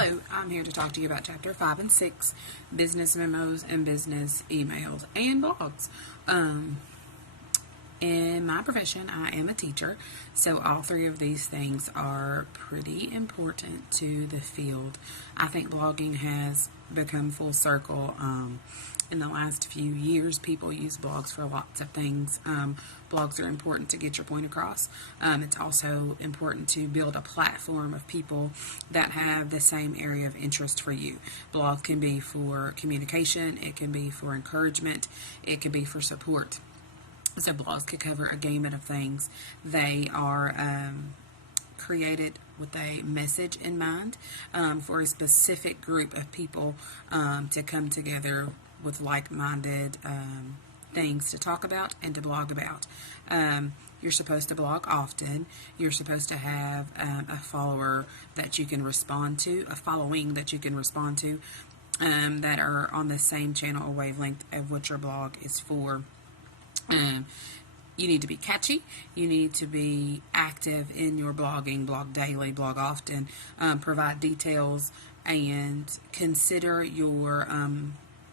Hello, I'm here to talk to you about Chapter 5 and 6, business memos and business emails and blogs. In my profession, I am a teacher, so all three of these things are pretty important to the field. I think blogging has become full circle. In the last few years, people use blogs for lots of things. Blogs are important to get your point across. It's also important to build a platform of people that have the same area of interest for you. Blog can be for communication, it can be for encouragement, it can be for support. So blogs could cover a gamut of things. They are created with a message in mind for a specific group of people to come together with like-minded things to talk about and to blog about. You're supposed to blog often. You're supposed to have a follower that you can respond to, a following that you can respond to, that are on the same channel or wavelength of what your blog is for. You need to be catchy. You need to be active in your blogging, blog daily, blog often, provide details, and consider your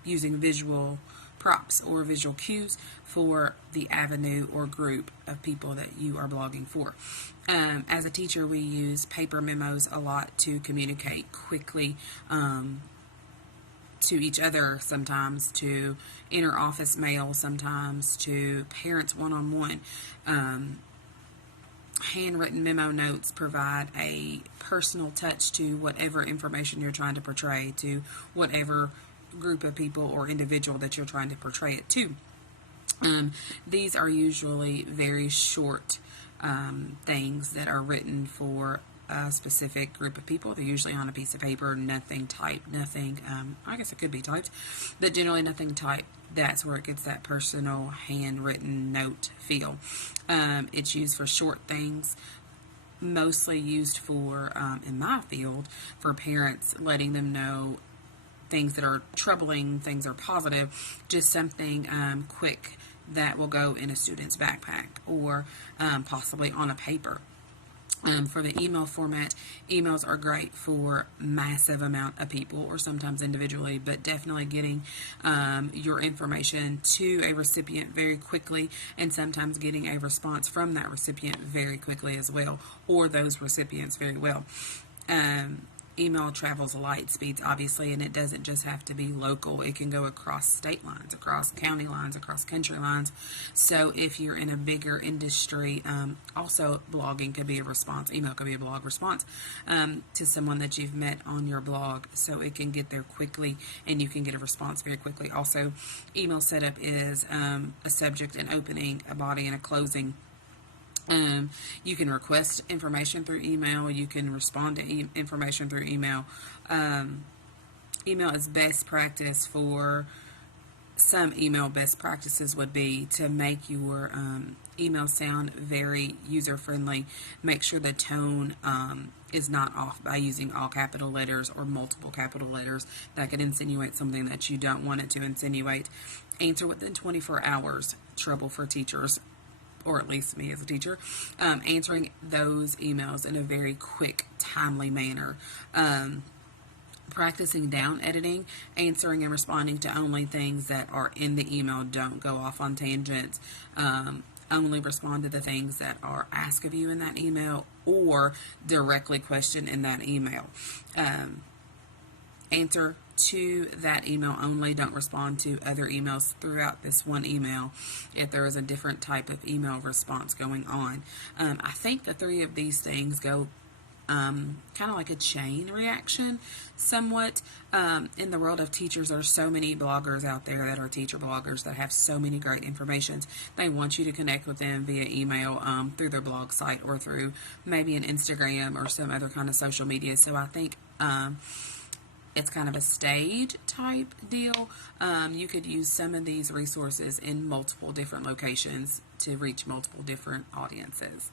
using visual props or visual cues for the avenue or group of people that you are blogging for. As a teacher, we use paper memos a lot to communicate quickly to each other, sometimes to inter-office mail, sometimes to parents one-on-one. Handwritten memo notes provide a personal touch to whatever information you're trying to portray, to whatever group of people or individual that you're trying to portray it to. These are usually very short things that are written for a specific group of people. They're usually on a piece of paper, nothing typed, nothing, I guess it could be typed, but generally nothing typed. That's where it gets that personal handwritten note feel. It's used for short things, mostly used for, in my field, for parents, letting them know things that are troubling, things are positive, just something quick that will go in a student's backpack or possibly on a paper. For the email format, emails are great for massive amount of people or sometimes individually, but definitely getting your information to a recipient very quickly and sometimes getting a response from that recipient very quickly as well, or those recipients very well. Email travels light speeds, obviously, and it doesn't just have to be local. It can go across state lines, across county lines, across country lines. So if you're in a bigger industry, also blogging could be a response. Email could be a blog response to someone that you've met on your blog. So it can get there quickly and you can get a response very quickly. Also, email setup is a subject, an opening, a body, and a closing. You can request information through email. You can respond to information through email. Email is best practice for some email best practices would be to make your email sound very user-friendly. Make sure the tone is not off by using all capital letters or multiple capital letters. That could insinuate something that you don't want it to insinuate. Answer within 24 hours. Trouble for teachers, or at least me as a teacher, answering those emails in a very quick, timely manner. Practicing down editing, answering and responding to only things that are in the email. Don't go off on tangents. Only respond to the things that are asked of you in that email or directly questioned in that email. Answer to that email only. Don't respond to other emails throughout this one email if there is a different type of email response going on. I think the three of these things go kind of like a chain reaction somewhat. In the world of teachers, there's so many bloggers out there that are teacher bloggers that have so many great informations. They want you to connect with them via email, through their blog site or through maybe an Instagram or some other kind of social media. So I think it's kind of a stage type deal. You could use some of these resources in multiple different locations to reach multiple different audiences.